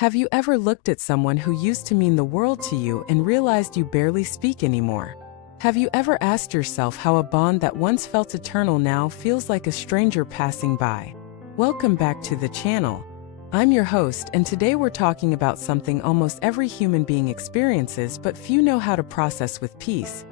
Have you ever looked at someone who used to mean the world to you and realized you barely speak anymore? Have you ever asked yourself how a bond that once felt eternal now feels like a stranger passing by? Welcome back to the channel. I'm your host, and today we're talking about something almost every human being experiences but few know how to process with peace.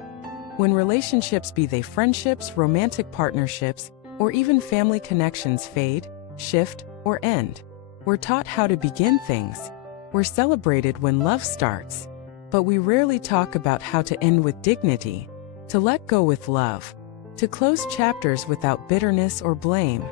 When relationships, be they friendships, romantic partnerships, or even family connections, fade, shift, or end, we're taught how to begin things. We're celebrated when love starts. But we rarely talk about how to end with dignity, to let go with love, to close chapters without bitterness or blame.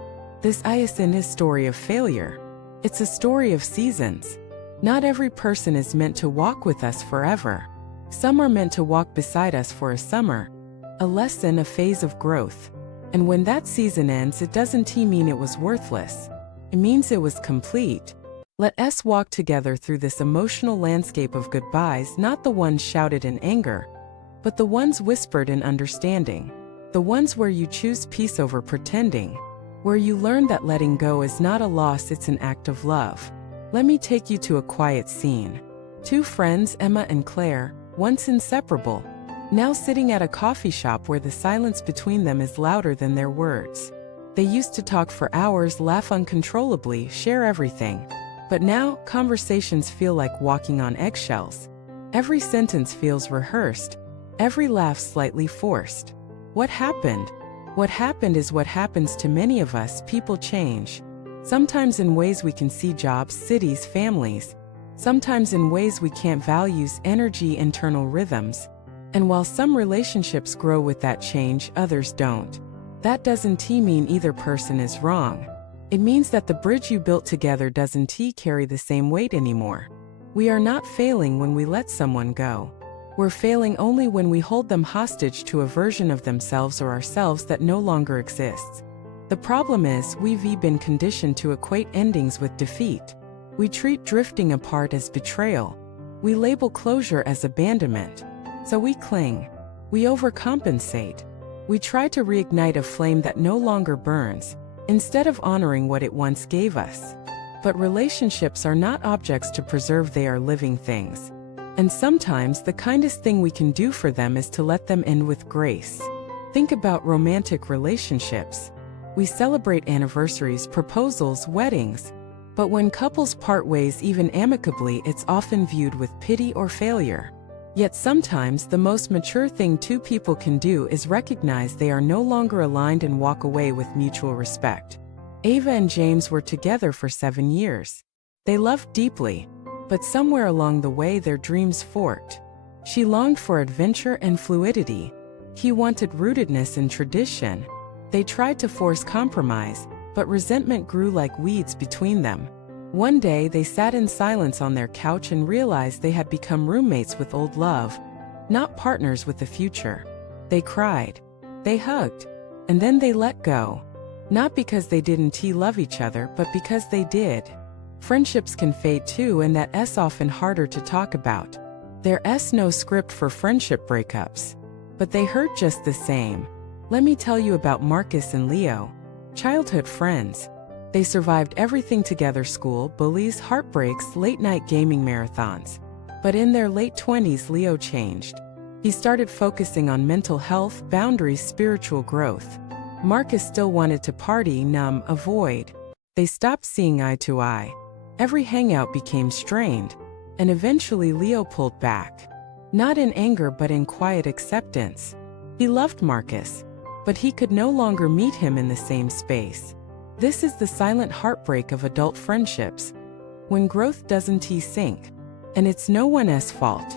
This isn't a story of failure. It's a story of seasons. Not every person is meant to walk with us forever. Some are meant to walk beside us for a summer, a lesson, a phase of growth. And when that season ends, it doesn't mean it was worthless. It means it was complete. Let us walk together through this emotional landscape of goodbyes, not the ones shouted in anger, but the ones whispered in understanding. The ones where you choose peace over pretending, where you learn that letting go is not a loss, it's an act of love. Let me take you to a quiet scene. Two friends, Emma and Claire, once inseparable, now sitting at a coffee shop where the silence between them is louder than their words. They used to talk for hours, laugh uncontrollably, share everything. But now, conversations feel like walking on eggshells. Every sentence feels rehearsed, every laugh slightly forced. What happened? What happened is what happens to many of us. People change. Sometimes in ways we can see: jobs, cities, families. Sometimes in ways we can't: values, energy, internal rhythms. And while some relationships grow with that change, others don't. That doesn't mean either person is wrong. It means that the bridge you built together doesn't carry the same weight anymore. We are not failing when we let someone go. We're failing only when we hold them hostage to a version of themselves or ourselves that no longer exists. The problem is, we've been conditioned to equate endings with defeat. We treat drifting apart as betrayal. We label closure as abandonment. So we cling. We overcompensate. We try to reignite a flame that no longer burns, instead of honoring what it once gave us. But relationships are not objects to preserve, they are living things. And sometimes the kindest thing we can do for them is to let them end with grace. Think about romantic relationships. We celebrate anniversaries, proposals, weddings. But when couples part ways, even amicably, it's often viewed with pity or failure. Yet sometimes the most mature thing two people can do is recognize they are no longer aligned and walk away with mutual respect. Ava and James were together for 7 years. They loved deeply, but somewhere along the way their dreams forked. She longed for adventure and fluidity. He wanted rootedness and tradition. They tried to force compromise, but resentment grew like weeds between them. One day they sat in silence on their couch and realized they had become roommates with old love, not partners with the future. They cried. They hugged. And then they let go. Not because they didn't love each other, but because they did. Friendships can fade too, and that's often harder to talk about. There's no script for friendship breakups. But they hurt just the same. Let me tell you about Marcus and Leo. Childhood friends. They survived everything together: school, bullies, heartbreaks, late-night gaming marathons. But in their late 20s, Leo changed. He started focusing on mental health, boundaries, spiritual growth. Marcus still wanted to party, numb, avoid. They stopped seeing eye to eye. Every hangout became strained. And eventually Leo pulled back. Not in anger, but in quiet acceptance. He loved Marcus, but he could no longer meet him in the same space. This is the silent heartbreak of adult friendships. When growth doesn't sink. And it's no one's fault.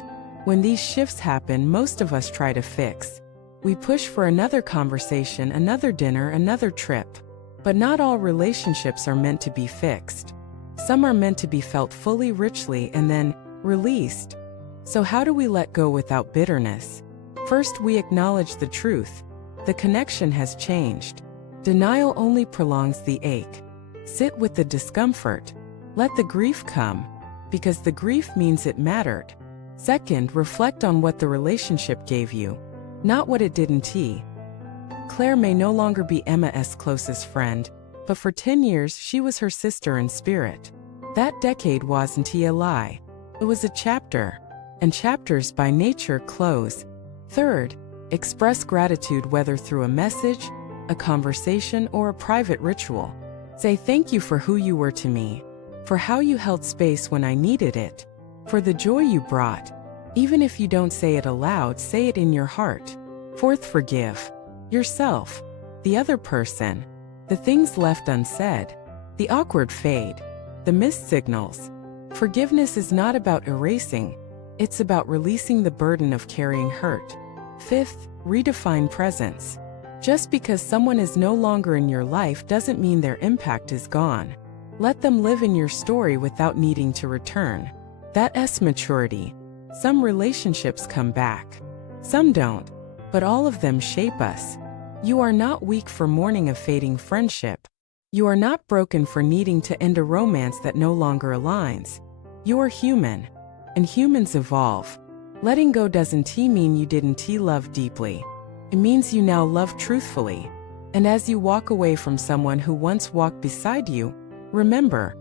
When these shifts happen, most of us try to fix. We push for another conversation, another dinner, another trip. But not all relationships are meant to be fixed. Some are meant to be felt fully, richly, and then released. So how do we let go without bitterness? First, we acknowledge the truth. The connection has changed. Denial only prolongs the ache. Sit with the discomfort. Let the grief come, because the grief means it mattered. Second, reflect on what the relationship gave you, not what it didn't. Claire may no longer be Emma's closest friend, but for 10 years she was her sister in spirit. That decade wasn't a lie. It was a chapter. And chapters by nature close. Third, express gratitude whether through a message, a conversation, or a private ritual. Say thank you for who you were to me, for how you held space when I needed it, for the joy you brought. Even if you don't say it aloud, say it in your heart. Fourth, forgive yourself, the other person, the things left unsaid, the awkward fade, the missed signals. Forgiveness is not about erasing, it's about releasing the burden of carrying hurt. Fifth, redefine presence. Just because someone is no longer in your life doesn't mean their impact is gone. Let them live in your story without needing to return. That's maturity. Some relationships come back. Some don't. But all of them shape us. You are not weak for mourning a fading friendship. You are not broken for needing to end a romance that no longer aligns. You are human. And humans evolve. Letting go doesn't mean you didn't love deeply. It means you now love truthfully. And as you walk away from someone who once walked beside you, remember,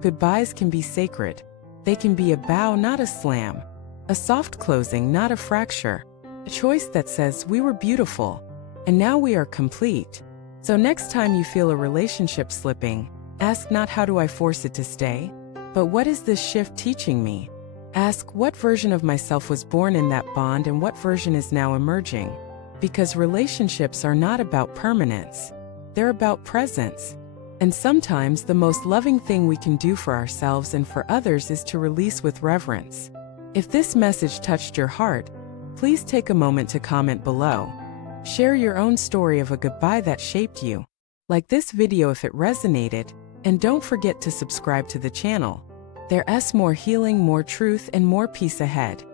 goodbyes can be sacred. They can be a bow, not a slam. A soft closing, not a fracture. A choice that says, we were beautiful, and now we are complete. So next time you feel a relationship slipping, ask not how do I force it to stay, but what is this shift teaching me? Ask what version of myself was born in that bond and what version is now emerging. Because relationships are not about permanence. They're about presence. And sometimes the most loving thing we can do for ourselves and for others is to release with reverence. If this message touched your heart, please take a moment to comment below. Share your own story of a goodbye that shaped you. Like this video if it resonated, and don't forget to subscribe to the channel. There's more healing, more truth, and more peace ahead.